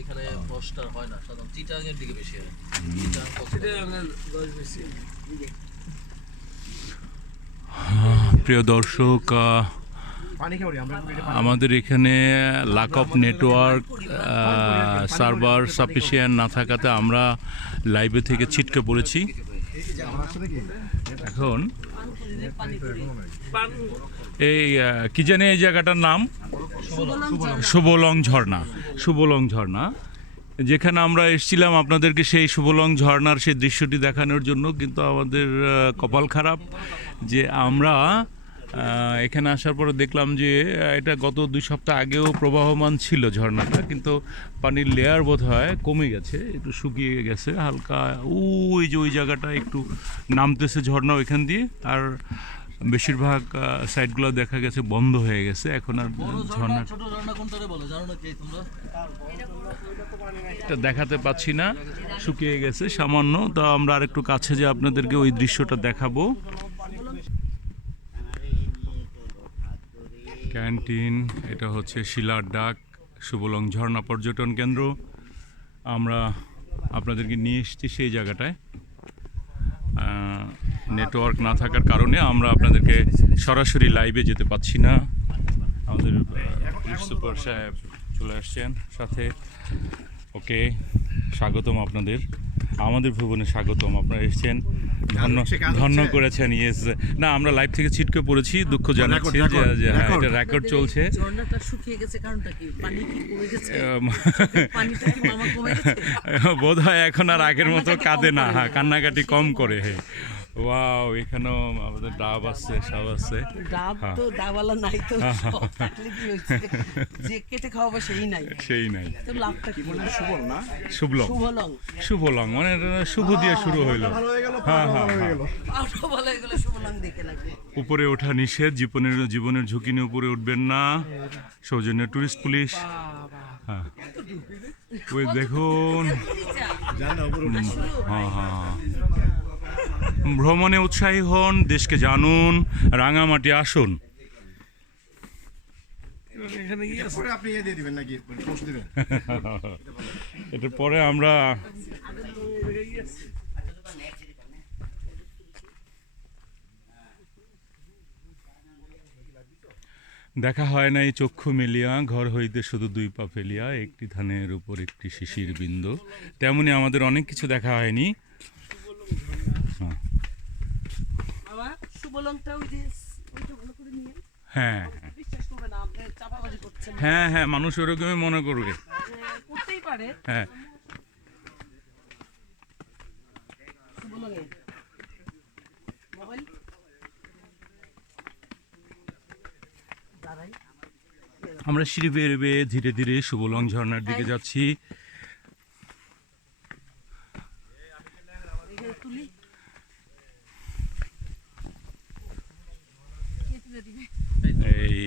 এখানে ফস্টার হয় না, সাধারণত চিটাগাং এর দিকে বেশি হয়। প্রিয় দর্শক, আমাদের এখানে lack of network, server sufficient না থাকাতে আমরা লাইভে থেকে ছিটকে পড়েছি। এখন এই কি জানি এই জায়গাটার নাম শুভলং ঝর্ণা। শুভলং ঝর্ণা, যেখানে আমরা এসেছিলাম আপনাদেরকে সেই শুভলং ঝর্ণার সেই দৃশ্যটি দেখানোর জন্য, কিন্তু আমাদের কপাল খারাপ যে আমরা এখানে আসার পরে দেখলাম যে এটা গত 2 সপ্তাহ আগেও প্রবাহমান ছিল ঝর্ণাটা, কিন্তু পানির লেয়ার বোধ হয় কমে গেছে, একটু শুকিয়ে গেছে হালকা। ওই যে ওই জায়গাটা একটু নামতেছে ঝর্ণা ওইখান দিয়ে, আর বেশিরভাগ সাইডগুলো দেখা গেছে বন্ধ হয়ে গেছে। এখন আর ঝর্ণা এটা দেখাতে পাচ্ছি না, শুকিয়ে গেছে সামান্য। তো আমরা আর একটু কাছে যে আপনাদেরকে ওই দৃশ্যটা দেখাবো। ক্যান্টিন, এটা হচ্ছে শিলার ডাক শুভলং ঝর্ণা পর্যটন কেন্দ্র। আমরা আপনাদেরকে নিয়ে এসেছি সেই জায়গাটায়। নেটওয়ার্ক না থাকার কারণে আমরা আপনাদেরকে সরাসরি লাইভে যেতে পাচ্ছি না। আমাদের পুলিশ সুপার সাহেব চলে আসছেন সাথে। ওকে, স্বাগতম আপনাদের আমাদের ভুবনে, স্বাগতম। আপনারা এসেছেন, ধন্য করেছেন। ইয়েস, না আমরা লাইভ থেকে ছিটকে পড়েছি, দুঃখ জানাচ্ছি যে হ্যাঁ, এটা রেকর্ড চলছে। ঝর্ণাটা শুকিয়ে গেছে, কারণটা কি? পানি কি কমে গেছে? পানিটা কি মামা কমে গেছে? বোধ হয় এখন আর আগের মতো কাঁদে না, হ্যাঁ কান্নাকাটি কম করে। হ্যাঁ, ওয়াও, এখানেও আমাদের ডাব আছে, সব আছে। ডাব তো ডাবওয়ালা নাই, তো সব থাকলে কি হচ্ছে, যে কেটে খাওয়াবো সেই নাই, সেই নাই। তো লাভটা কি? সুবল না, শুভলং, শুভলং, শুভলং মানে শুভ দিয়ে শুরু হইলো। হ্যাঁ হ্যাঁ হ্যাঁ, আউটও বলে এগুলো শুভলং দেখে লাগবে। উপরে ওঠা নিষেধ, জীবনের ঝুঁকি নিয়ে উপরে উঠবেন না। সৌজন্য টুরিস্ট পুলিশ। হ্যাঁ, ওই দেখুন। হ্যাঁ হ্যাঁ, ভ্রমণে উৎসাহী হন, দেশকে জানুন, রাঙামাটি আসুন। এটার পরে আমরা দেখা হয় নাই চক্ষু মেলিয়া, ঘর হইতে শুধু 2 পা ফেলিয়া, একটি ধানের উপর একটি শিশির বিন্দু। তেমনি আমাদের অনেক কিছু দেখা হয়নি। হ্যাঁ হ্যাঁ হ্যাঁ, মানুষ ওরকমই মনে করবে, করতেই পারে। হ্যাঁ। আমরা সিঁড়ি বেয়ে বেয়ে ধীরে ধীরে শুভলং ঝর্ণার দিকে যাচ্ছি। এই